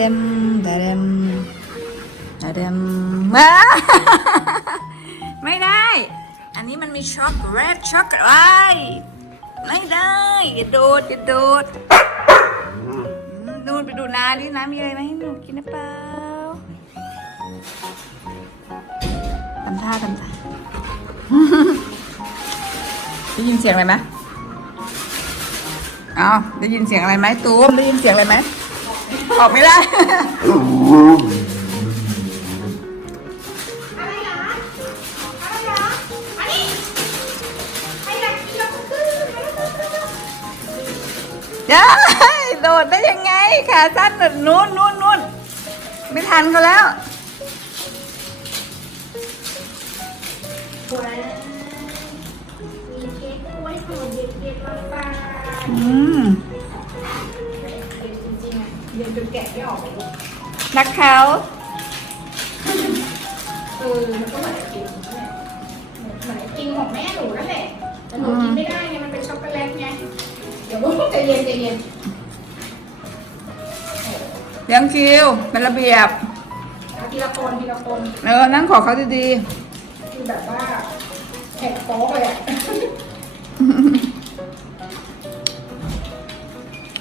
ดมดดมดดมไม่ได้ อันนี้มันมีช็อกแรดช็อกอะไรไม่ได้อย่าโดดอย่าโดดนูนไปดูน้าดิน้ามีอะไรไหมให้หนูกินนะเปล่าทำท่าทำท่าได้ยินเสียงอะไรไหมอ้าวได้ยินเสียงอะไรไหมตูมได้ยินเสียงอะไรไหม ออกไม่ได้อะไรเหรออะไรเหรออันนี้ใครอยากกินยกมือขึ้นได้โดดได้ยังไงขาสั้นหนุนนู้นนู้นนู้นไม่ทันเขาแล้วว้าวมีเค้กกล้วยหอม ริงๆอะเย็นจนแกะไม่ออกเลยลูกรักเขาเออมันก็เหมือนไอติมนั่นแหละเหมือนไอติมของแม่หนูนั่นแหละแต่หนูกินไม่ได้ไงมันเป็นช็อกโกแลตไงเดี๋ยวลูกใจเย็นใจเย็นเลี้ยงคิวเป็นระเบียบเอาทีละคนทีละคนเออนั่งขอเขาดีคือแบบว่าแขกโป๊ะเลยอะ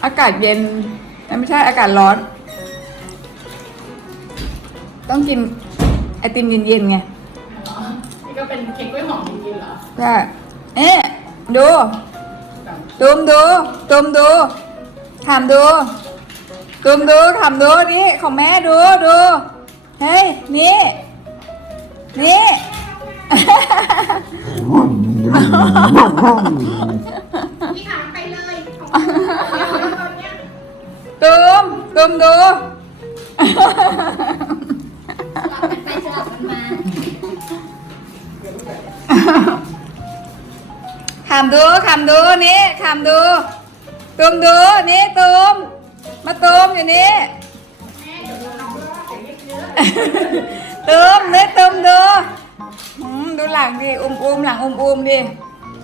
ๆ อากาศเย็น ไม่ใช่อากาศร้อน ต้องกินไอติมเย็นๆไงนี่ก็เป็นเค้กกล้วยหอมจริงๆเหรอใช่เอ๊ะดูตูมดูตูมดูถามดูตูมดูถามดูนี่ของแม่ดูดูเฮ้ยนี่นี่ มตูมดู สลับกันไปสลับกันมาถามดูถามดูนี่ถามดูตูมดูนี่ตูมมาตูมอยู่นี่แม่เดี๋ยวเราเล่าเดี๋ยวเยอะตูมนี่ตูมดูอืมดูหลังดิอุ้มอุ้มหลังอุ้มอุ้มดิ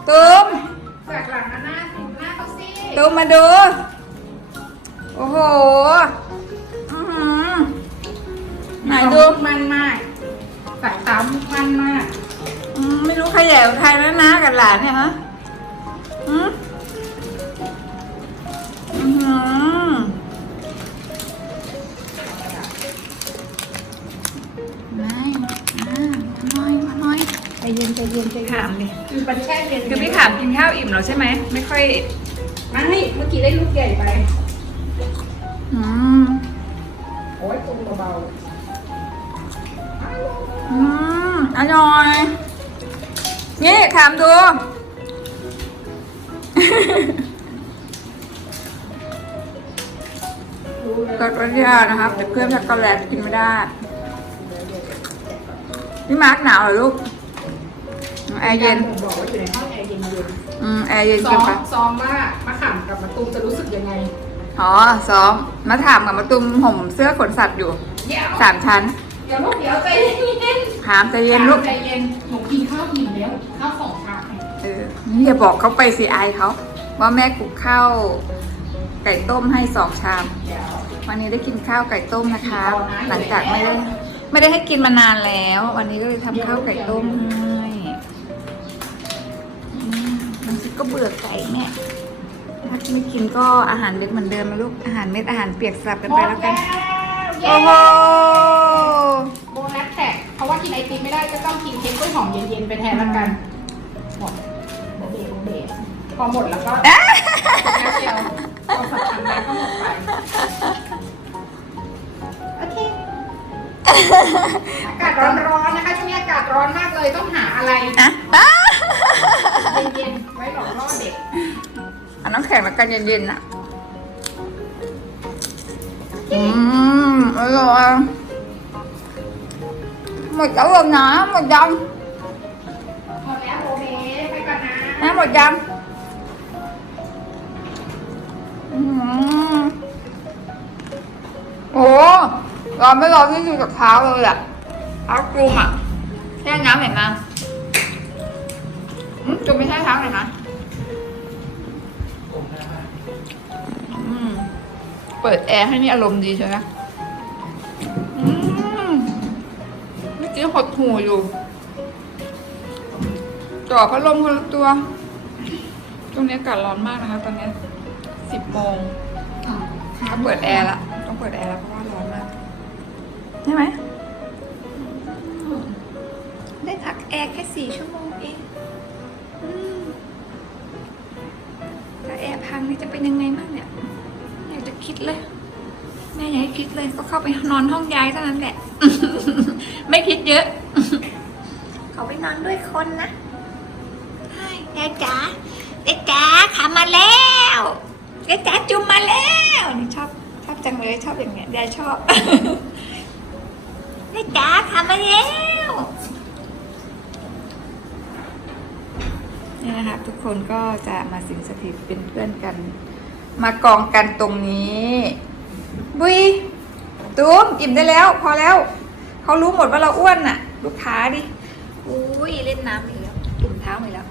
ตูมๆจากหลังหน้าถึงหน้าเขาสิตูมมาดู โอ้โหอื้อหือไหนดูมันมากสายตามันมากอืมไม่รู้ใครใหญ่กว่าใครแล้วนะกับหลานเนี่ยฮะอืมอื้อหือไม่มามาหน่อยมาหน่อยใจเย็นใจเย็นใจเย็น ถามดิ คือมันแช่เย็นคือพี่ขามกินข้าวอิ่มแล้วใช่ไหม ไม่ค่อย ไม่เมื่อกี้ได้ลูกใหญ่ไป อืมโอ้ยตูเบาอืมอร่อย นี่ถามดูๆรู้เลยกดวันที่ห้านะครับเดี๋ยวเพิ่มช็อกโกแลตกินไม่ได้พี่มาร์กหนาวเหรอลูก แอร์เย็น ผมบอกว่าอยู่ในห้องแอร์เย็นอืมแอร์เย็นๆซ้เกิอนมไป ซ้อมว่ามะขามกับมะตูมจะรู้สึกยังไง อ๋อซ้อมมาถามกับมาตุ้มห่มเสื้อขนสัตว์อยู่เดี๋ยวสามชั้น เดี๋ยวลูกเดี๋ยวใจเย็นถามใจเย็นลูกใจเย็นหนูกินข้าวอิ่มแล้วข้าวสองชามเออนี่อย่าบอกเขาไปสิอายเขาว่าแม่กุกข้าวไก่ต้มให้สองชามเดี๋ยววันนี้ได้กินข้าวไก่ต้มนะคะหลังจากไม่ได้ไม่ได้ให้กินมานานแล้ว วันนี้ก็เลยทำข้าวไก่ต้มให้อืมบางทีก็เบื่อไก่แม่ ถ้าไม่กินก็อาหารเม็ดเหมือนเดิมนะลูก อาหารเม็ดอาหารเปียกสลับกันไปแล้วกันเย้โอ้โหโบนัสแท็กเพราะว่ากินไอติมไม่ได้ก็ต้องกินเค้กกล้วยหอมเย็นๆไปแทนละกันหมดโบเบโบเบพอหมดแล้วก็อะแค่เดียวพอสักพักแล้วก็หมดไปโอเคอากาศร้อนๆนะคะช่วงนี้อากาศร้อนมากเลยต้องหาอะไรอะอะเย็นๆไว้หลอกล่อเด็กเอาน้ำแข็งมากันเย็นๆอะอืมอร่อยหมดแล้วเหรอนะหมดยังหมดแล้วโบเบไปก่อนนะนะหมดยังอืมโอ้รอไม่รอที่ดูจากเท้าเลยอะเท้าจุ่มอะแช่น้ำเห็นไหมอืมจุ่มไม่ใช่เท้าเห็นไปิดแอร์ให้นี่อารมณ์ดีใช่ไหมอืมเมื่อกี้หดหูอยู่จ่อพัดลมคนละตัวช่วงนี้อากาศร้อนมากนะคะ ตอนนี้สิบโมงต้องเปิดแอร์ละต้องเปิดแอร์แล้วเพราะว่าร้อนมากใช่ไหมได้พักแอร์แค่สี่ชั่วโมงเองอืมถ้าแอร์พังนี่จะเป็นยังไงบ้างเนี่ยอยากจะ คิดเลยแม่อยากให้คิดเลยก็เข้าไปนอนห้องยายเท่านั้นแหละ ไม่คิดเยอะ เขาไปนอนด้วยคนนะใช่ยายจ๋ายายจ๋าขามาแล้วยายจ๋าจุ่มมาแล้วนี่ชอบชอบจังเลยชอบอย่างเงี้ยยายชอบยายจ๋าขามาแล้วนี่นะคะทุกคนก็จะมาสิงสถิตเป็นเพื่อนกัน มากองกันตรงนี้บุยตูมอิ่มได้แล้ว พอแล้ว เขารู้หมดว่าเราอ้วนน่ะ ลูกค้าดิอุ้ยเล่นน้ำอีกแล้วตุ่มเท้าอีกแล้ว